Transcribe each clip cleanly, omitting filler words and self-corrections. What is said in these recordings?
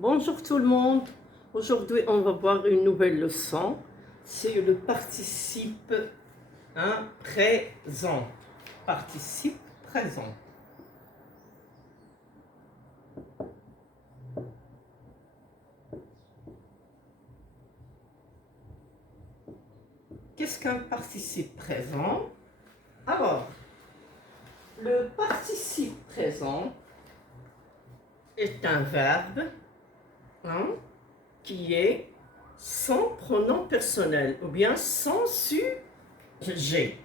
Bonjour tout le monde. Aujourd'hui, on va voir une nouvelle leçon. C'est le participe présent. Participe présent. Qu'est-ce qu'un participe présent? Alors, le participe présent est un verbe qui est sans pronom personnel ou bien sans sujet.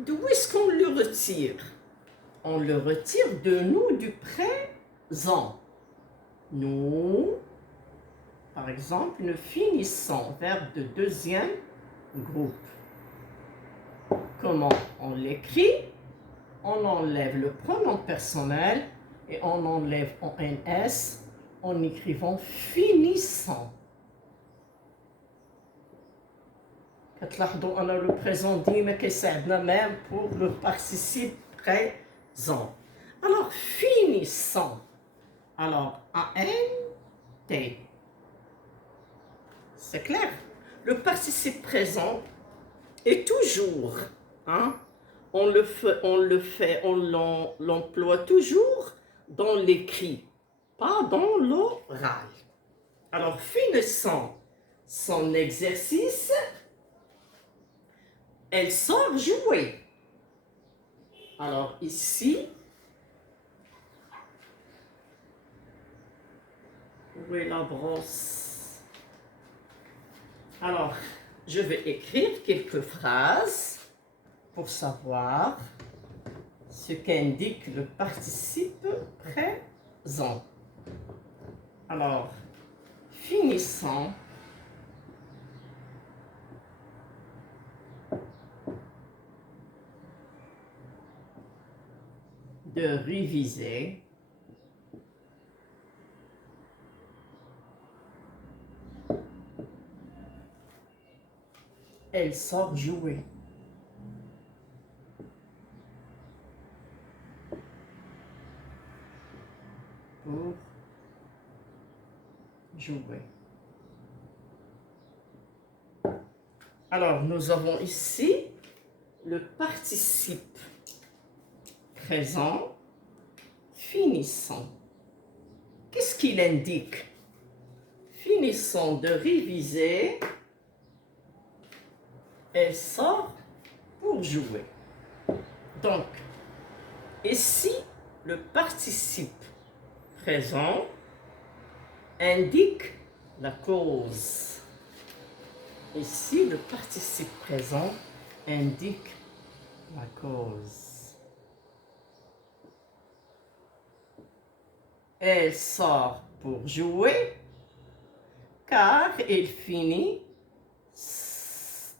D'où est-ce qu'on le retire? On le retire de nous du présent. Nous, par exemple, nous finissons, verbe de deuxième groupe. Comment on l'écrit? On enlève le pronom personnel et on enlève ONS en écrivant finissant. كتلاحظوا أن le présent ديما كيساعدنا même pour le participe présent. Alors finissant. Alors ANT. C'est clair? Le participe présent est toujours, on l'emploie toujours dans l'écrit, pas dans l'oral. Alors, finissant son exercice, elle sort jouer. Alors, ici, où est la brosse? Alors, je vais écrire quelques phrases pour savoir ce qu'indique le participe présent. Alors, finissant, de réviser, elle sort jouer. Pour jouer. Alors, nous avons ici le participe présent finissant. Qu'est-ce qu'il indique? Finissant de réviser, elle sort pour jouer. Donc, ici, le participe présent indique la cause. Ici, le participe présent indique la cause. Elle sort pour jouer car elle finit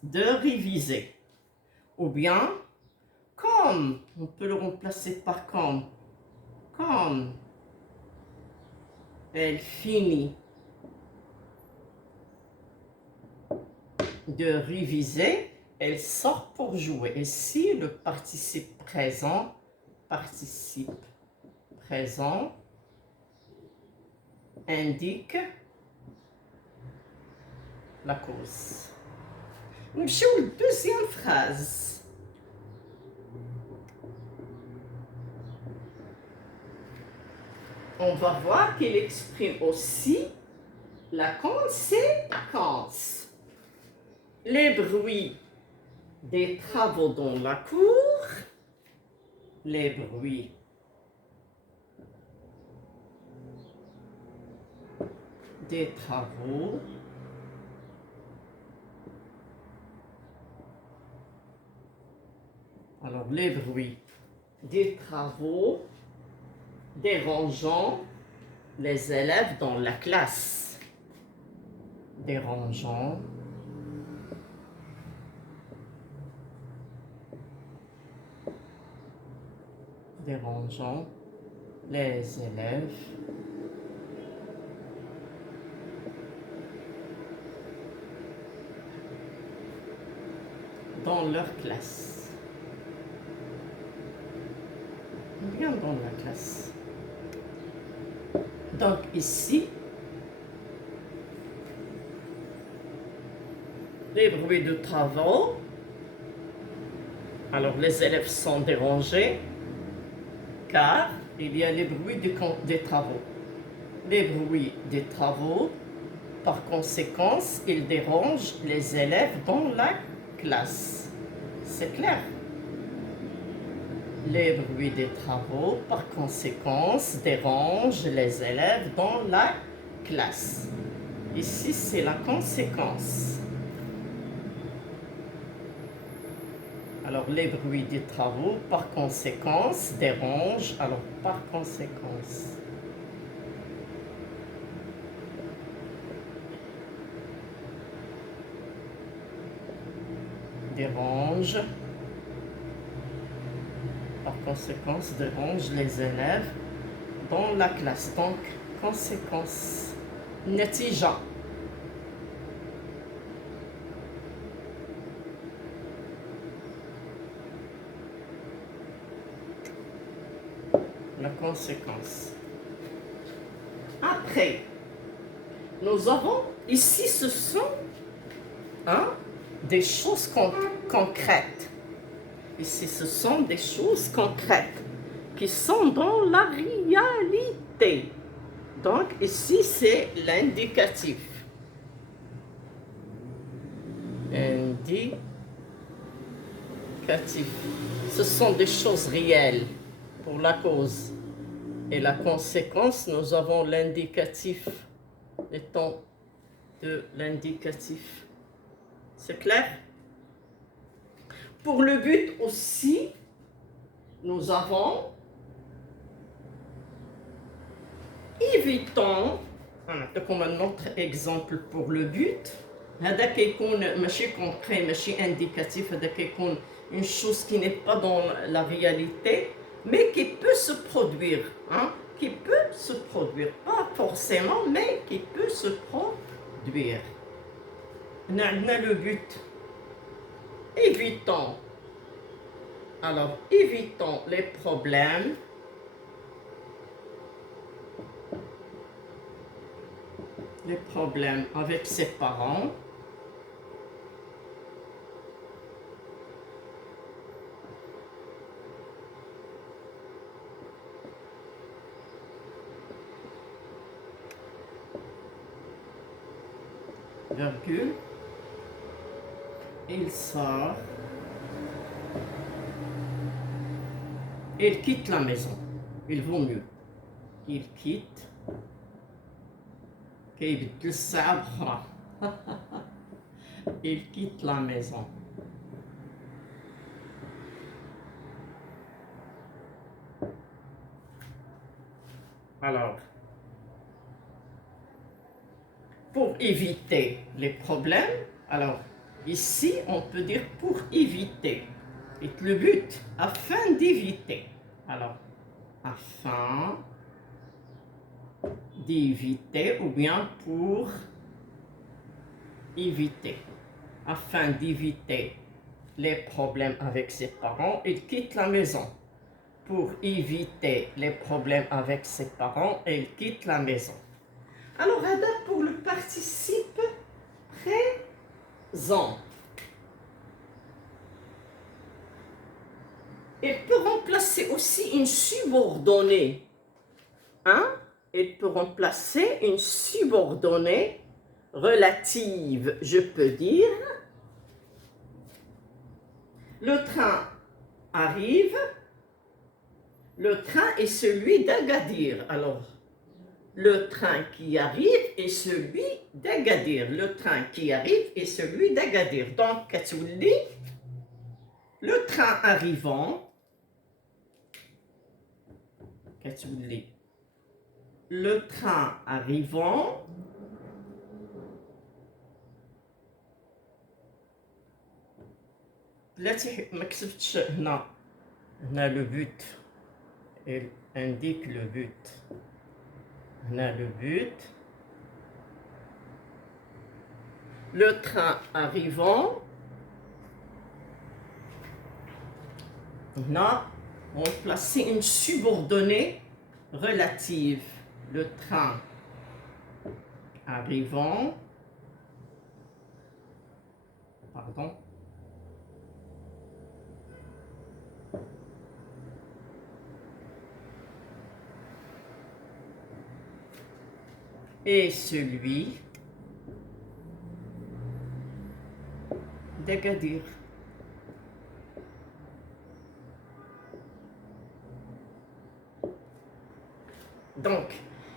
de réviser. Ou bien, comme, on peut le remplacer par comme elle finit de réviser, elle sort pour jouer. Et si le participe présent indique la cause. Nous sommes la deuxième phrase. On va voir qu'il exprime aussi la conséquence. Les bruits des travaux dans la cour, les bruits des travaux alors les bruits des travaux dérangeant les élèves dans la classe. Dérangeant les élèves dans leur classe. Bien dans la classe. Donc ici, les bruits de travaux. Alors les élèves sont dérangés car il y a les bruits des travaux. Les bruits des travaux, par conséquent, ils dérangent les élèves dans la classe. C'est clair? Les bruits des travaux, par conséquent, dérangent les élèves dans la classe. Ici, c'est la conséquence. Alors, les bruits des travaux, par conséquence, dérangent. Alors, par conséquence. Dérange. Par conséquence, dérange les élèves dans la classe. Donc, conséquence. Natija. La conséquence. Après, nous avons ici, ce sont des choses concrètes. Ici, ce sont des choses concrètes qui sont dans la réalité. Donc, ici, c'est l'indicatif. Indicatif. Ce sont des choses réelles pour la cause. Et la conséquence, nous avons l'indicatif étant de l'indicatif. C'est clair? Pour le but aussi, nous avons évitons, comme un autre exemple pour le but, هذا كيكون ماشي concret, ماشي indicatif, هذا كيكون une chose qui n'est pas dans la réalité, mais qui peut se produire, qui peut se produire, pas forcément, mais qui peut se produire. On a le but. Évitons. Alors, évitons les problèmes. Les problèmes avec ses parents. Virgule. Il sort. Il quitte la maison. Il vaut mieux. Il quitte. كيبدل الساعة بأخرى. Il quitte la maison. Alors, pour éviter les problèmes, alors ici on peut dire pour éviter. Et le but, afin d'éviter. Alors, afin d'éviter ou bien pour éviter. Afin d'éviter les problèmes avec ses parents, il quitte la maison. Pour éviter les problèmes avec ses parents, il quitte la maison. Alors, Ada, pour le participe présent, il peut remplacer aussi une subordonnée. Il peut remplacer une subordonnée relative, je peux dire. Le train arrive. Le train est celui d'Agadir. Alors, le train qui arrive est celui d'Agadir. Le train qui arrive est celui d'Agadir. Donc, Katouli, le train arrivant, Katouli, le train arrivant, بلاتي ما كتبتش هنا le but. Il indique le but. هنا le but. Le train arrivant. On a remplacé une subordonnée relative. le train arrivant, pardon, et celui d'Agadir. Donc,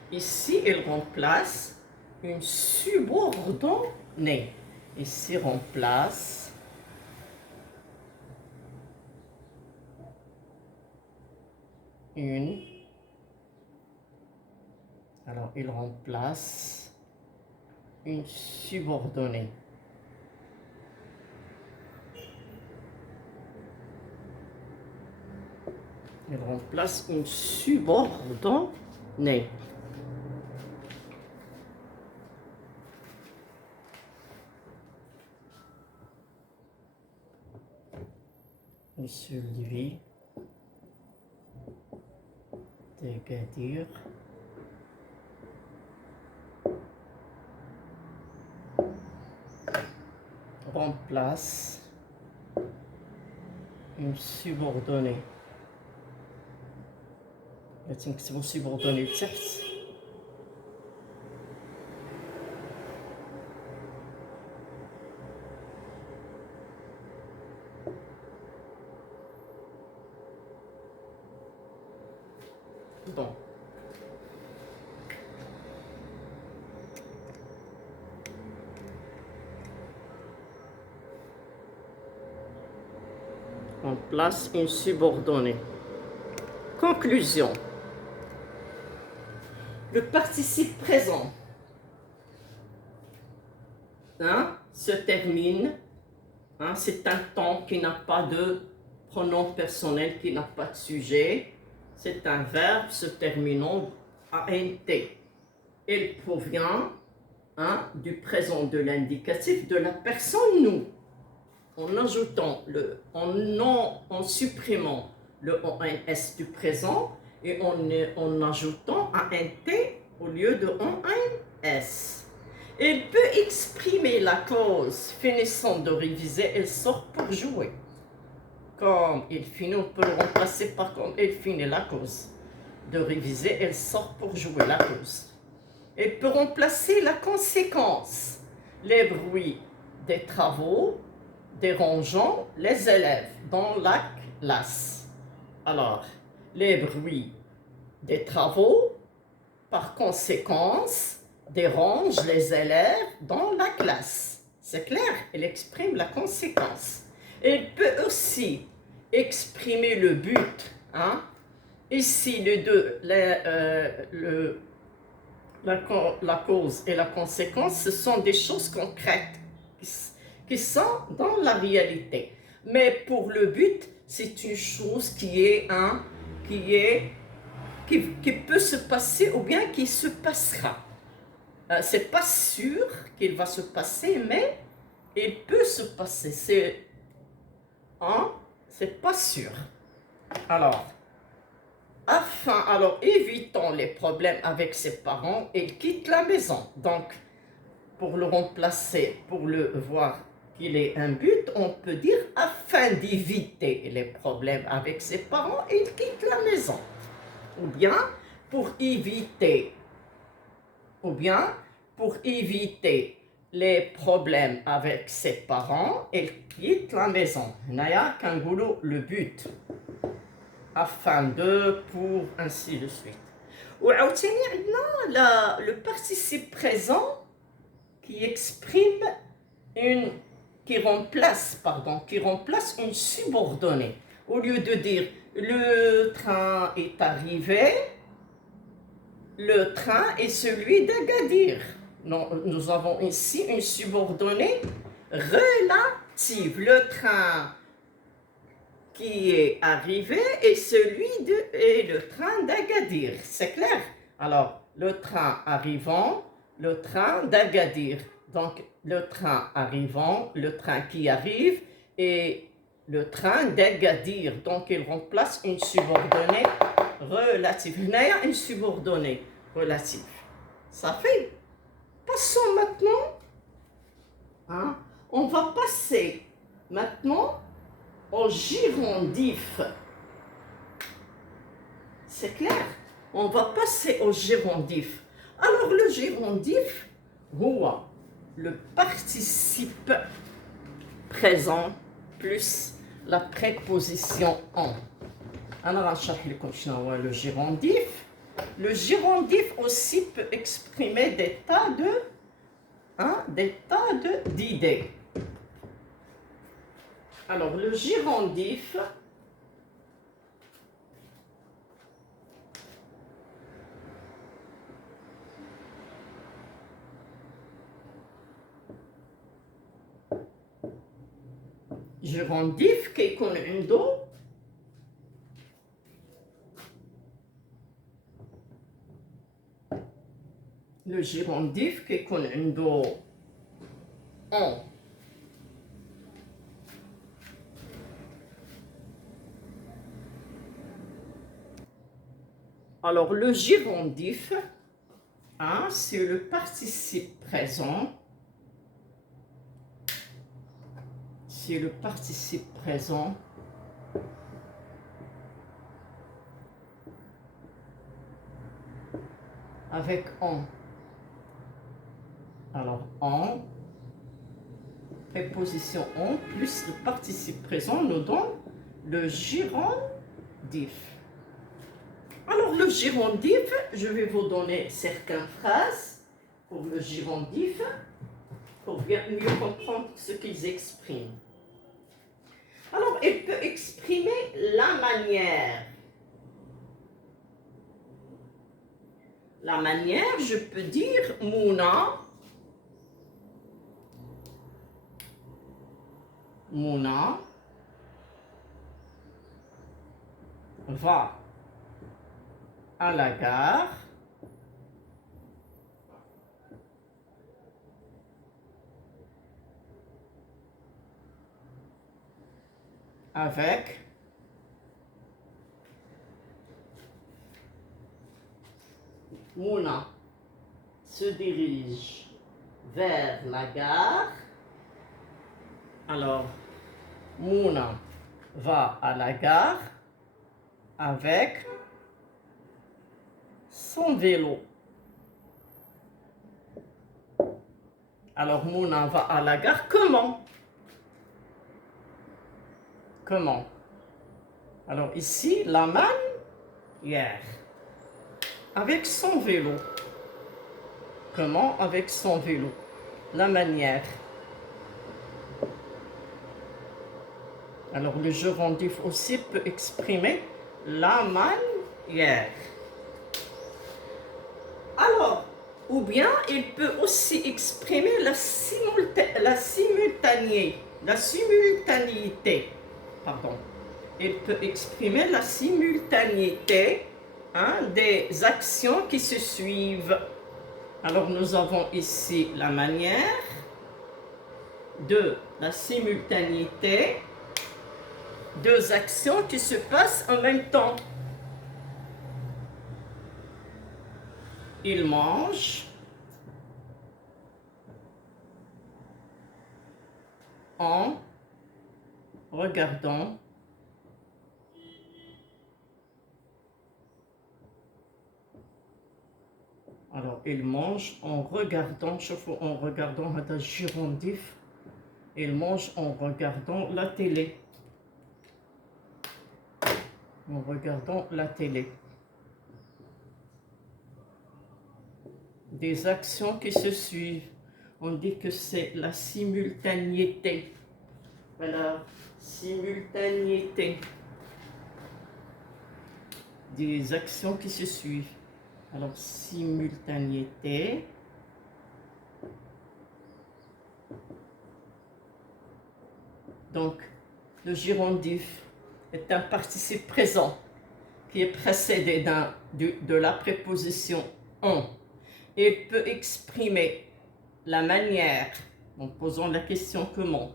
ici, il remplace une subordonnée. Ici, remplace une. Alors, il remplace une subordonnée. Il remplace une subordonnée. Et celui d'Agadir remplace une subordonnée. C'est mon subordonné de tierce. Bon. On place une subordonnée. Conclusion. Le participe présent se termine. C'est un temps qui n'a pas de pronom personnel, qui n'a pas de sujet. C'est un verbe se terminant à nt. Il provient du présent de l'indicatif de la personne nous. En ajoutant en supprimant le ONS du présent et en ajoutant un T au lieu de ONS. Il peut exprimer la cause. Finissant de réviser, il sort pour jouer. Comme il finit, on peut le remplacer par comme il finit la cause. De réviser, il sort pour jouer la cause. Il peut remplacer la conséquence. Les bruits des travaux dérangeant les élèves dans la classe. Alors, les bruits des travaux, par conséquence, dérangent les élèves dans la classe. C'est clair, il exprime la conséquence. Il peut aussi exprimer le but. Ici, les deux, la cause et la conséquence, ce sont des choses concrètes qui sont dans la réalité. Mais pour le but, c'est une chose qui peut se passer ou bien qui se passera. C'est pas sûr qu'il va se passer, mais il peut se passer. C'est pas sûr. Alors, évitons les problèmes avec ses parents, il quitte la maison. Donc, pour le remplacer, pour le voir qu'il est un but, on peut dire afin d'éviter les problèmes avec ses parents, il quitte la maison. Ou bien pour éviter les problèmes avec ses parents, il quitte la maison. Naya Kangoulou, le but. Afin de, pour, ainsi de suite. Ou le participe présent qui remplace une subordonnée. Au lieu de dire le train est arrivé, le train est celui d'Agadir. Nous avons ici une subordonnée relative. Le train qui est arrivé est le train d'Agadir. C'est clair? Alors, le train arrivant, le train d'Agadir. Donc, le train arrivant, le train qui arrive et le train d'Agadir. Donc, il remplace une subordonnée relative. Il y a une subordonnée relatif. Ça fait. Passons maintenant. Hein, on va passer maintenant au girondif. C'est clair? On va passer au girondif. Alors le girondif, le participe présent plus la préposition en. Alors, le girondif. Le girondif aussi peut exprimer des tas d'idées. Alors, le girondif, كيكون عنده le girondif كيكون عنده on. Alors le girondif, hein, c'est le participe présent. C'est le participe présent avec on. Alors on, préposition on plus le participe présent nous donne le girondif. Alors le girondif, je vais vous donner certaines phrases pour le girondif pour bien mieux comprendre ce qu'ils expriment. Alors, il peut exprimer la manière. La manière, je peux dire Mouna. Mouna va à la gare avec Mouna se dirige vers la gare. Alors, Mouna va à la gare avec son vélo. Alors, Mouna va à la gare comment? Comment? Alors ici, la manière. Avec son vélo. Comment? Avec son vélo. La manière. Alors le gerondif aussi peut exprimer la manière. Alors, ou bien il peut aussi exprimer la simultanéité. Pardon. Il peut exprimer la simultanéité des actions qui se suivent. Alors nous avons ici la manière, la simultanéité, deux actions qui se passent en même temps. Il mange en regardant alors il mange en regardant هذا girondif. Il mange en regardant la télé. En regardant la télé. Des actions qui se suivent. On dit que c'est la simultanéité. Voilà, simultanéité. Des actions qui se suivent. Alors, simultanéité. Donc, le girondif est un participe présent qui est précédé de la préposition on. Il peut exprimer la manière en posant la question comment.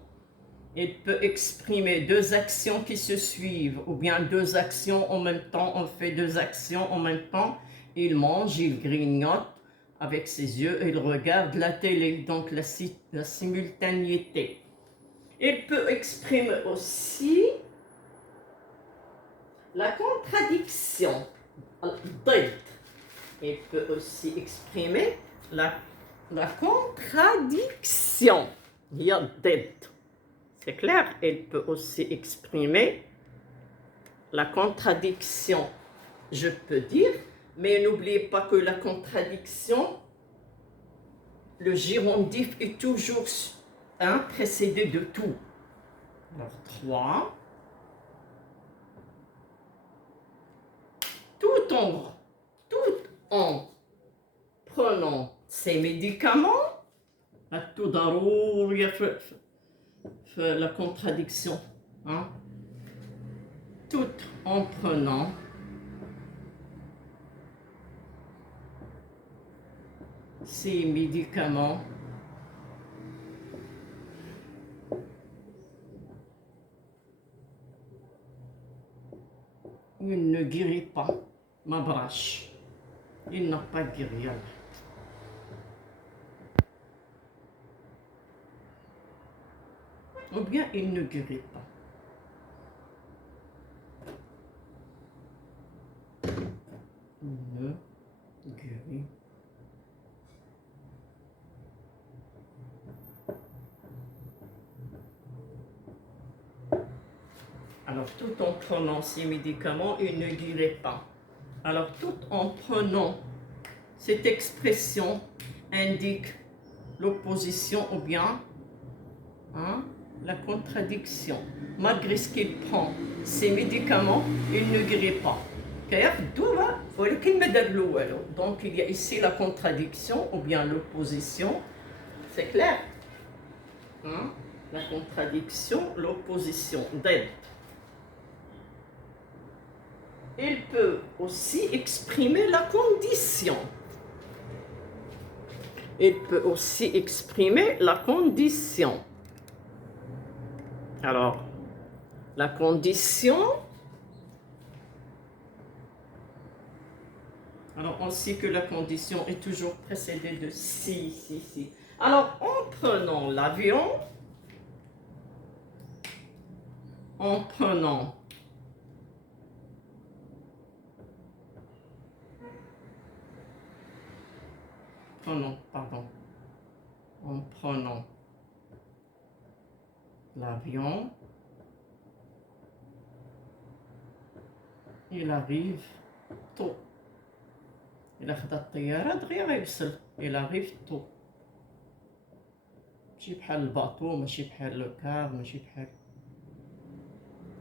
Il peut exprimer deux actions qui se suivent ou bien deux actions en même temps. On fait deux actions en même temps. Il mange, il grignote avec ses yeux, il regarde la télé, donc la simultanéité. Il peut exprimer aussi la contradiction, ضد. Il peut aussi exprimer la contradiction. Il y a ضد. C'est clair? Il peut aussi exprimer la contradiction. Je peux dire, mais n'oubliez pas que la contradiction, le gérondif est toujours précédé de tout. Alors, 3. Tout en prenant ces médicaments, la contradiction, hein? Tout en prenant ces médicaments, il ne guérit pas. Ma brache, il n'a pas guéri. Ou bien il ne guérit pas. Il ne guérit. Alors, tout en prenant ces médicaments, il ne guérit pas. Alors, tout en prenant, cette expression indique l'opposition ou bien la contradiction. Malgré ce qu'il prend ces médicaments, il ne guérit pas. Donc, il y a ici la contradiction ou bien l'opposition. C'est clair? La contradiction, l'opposition. Il peut aussi exprimer la condition. Il peut aussi exprimer la condition. Alors, la condition. Alors, on sait que la condition est toujours précédée de si. Alors, en prenant l'avion, en prenant l'avion, il arrive tôt. Il arrive tôt. ماشي بحال الباطو، ماشي بحال لو كار، ماشي بحال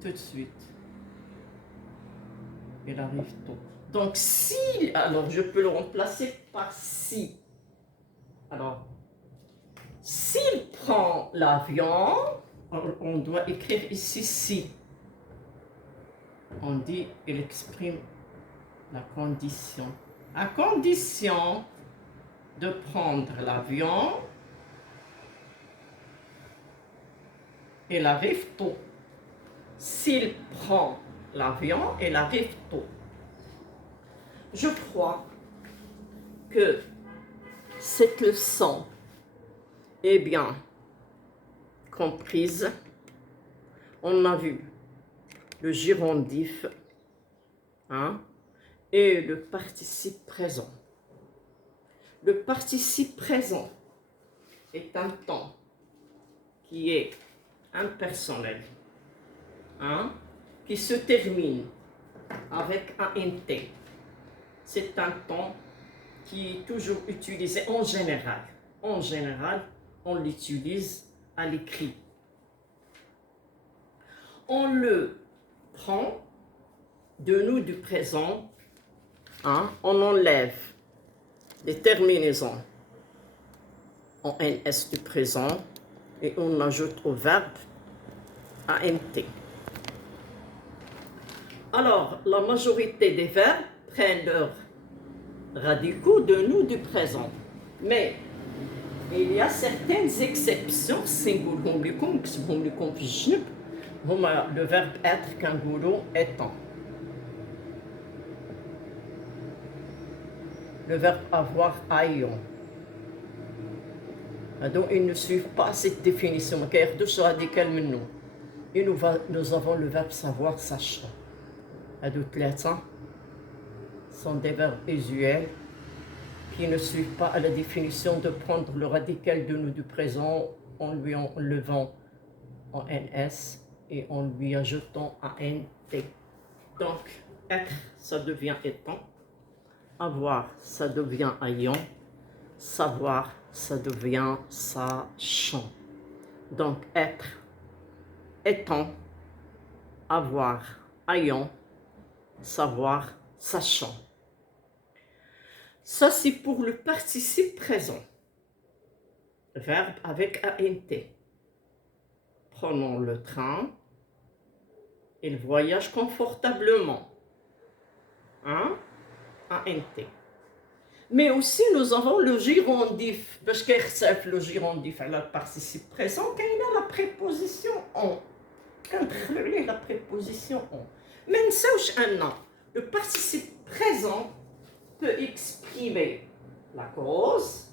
tout de suite. Il arrive tôt. Donc si, alors je peux le remplacer par si. Alors, s'il prend l'avion, on doit écrire ici si. On dit, il exprime la condition. À condition de prendre l'avion, il arrive tôt. S'il prend l'avion, il arrive tôt. Je crois que cette leçon est bien comprise. On a vu le gérondif et le participe présent. Le participe présent est un temps qui est impersonnel, qui se termine avec un nt. C'est un temps qui est toujours utilisé en général. En général, on l'utilise à l'écrit. On le prend de nous du présent, on enlève les terminaisons en ns du présent et on ajoute au verbe ant. Alors, la majorité des verbes prennent leurs radicaux de nous du présent. Mais il y a certaines exceptions, le verbe être qu'un étant. le verbe avoir ayant. Donc, ils ne suivent pas cette définition. Et nous avons le verbe savoir, sachant. Les sont des verbes usuels qui ne suivent pas à la définition de prendre le radical de nous du présent en lui enlevant en NS et en lui ajoutant un NT. Donc, être, ça devient étant. Avoir, ça devient ayant. Savoir, ça devient sachant. Donc, être, étant, avoir, ayant, savoir, sachant. Ça, c'est pour le participe présent. Verbe avec ANT. Prenons le train. Il voyage confortablement. Hein? ANT. Mais aussi, nous avons le girondif. Parce que le girondif, le participe présent, quand il a la préposition en. Quand il a la préposition en. Mais le participe présent peut exprimer la cause,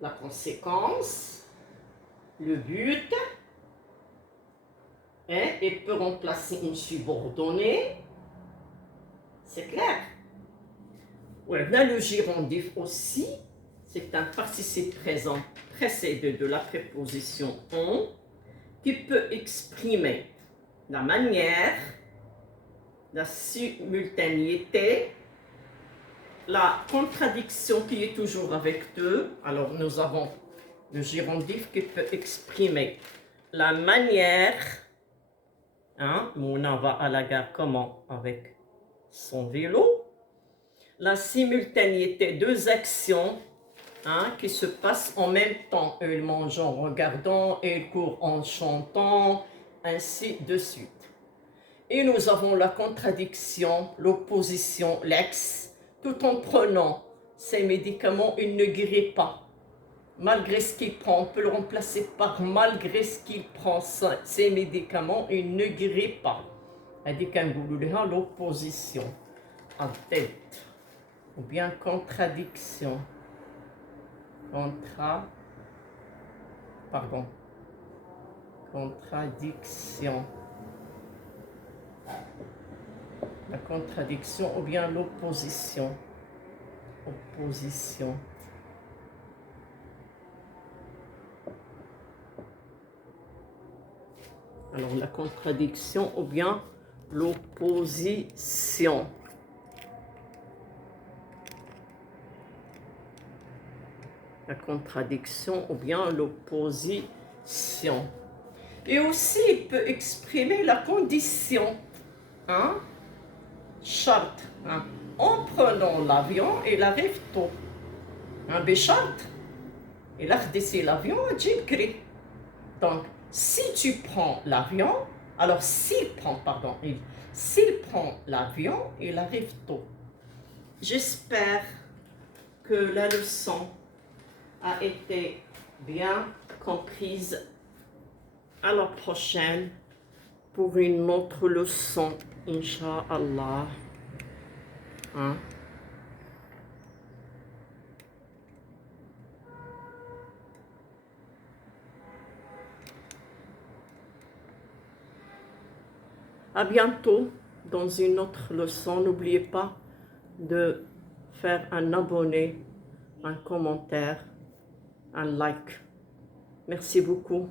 la conséquence, le but, et peut remplacer une subordonnée. C'est clair. Ouais, là, le girondif aussi, c'est un participe présent précédé de la préposition on qui peut exprimer la manière, la simultanéité, la contradiction qui est toujours avec deux. Alors, nous avons le girondif qui peut exprimer la manière. Mouna va à la gare comment? Avec son vélo. La simultanéité, deux actions qui se passent en même temps. Il mange en regardant, il court en chantant, ainsi de suite. Et nous avons la contradiction, l'opposition, l'ex. Tout en prenant ces médicaments, il ne guérit pas. Malgré ce qu'il prend, on peut le remplacer par malgré ce qu'il prend ces médicaments, il ne guérit pas. C'est-à-dire l'opposition en tête. Ou bien contradiction. Contradiction. La contradiction ou bien l'opposition. Opposition. Alors la contradiction ou bien l'opposition. La contradiction ou bien l'opposition. Et aussi, il peut exprimer la condition. Charte. En prenant l'avion, il arrive tôt. Bécharte. Il a redessé l'avion à Djibri. Donc, si tu prends l'avion, alors s'il prend l'avion, il arrive tôt. J'espère que la leçon a été bien comprise. À la prochaine pour une autre leçon, Inch'Allah. À bientôt dans une autre leçon. N'oubliez pas de faire un abonné, un commentaire, un like. Merci beaucoup.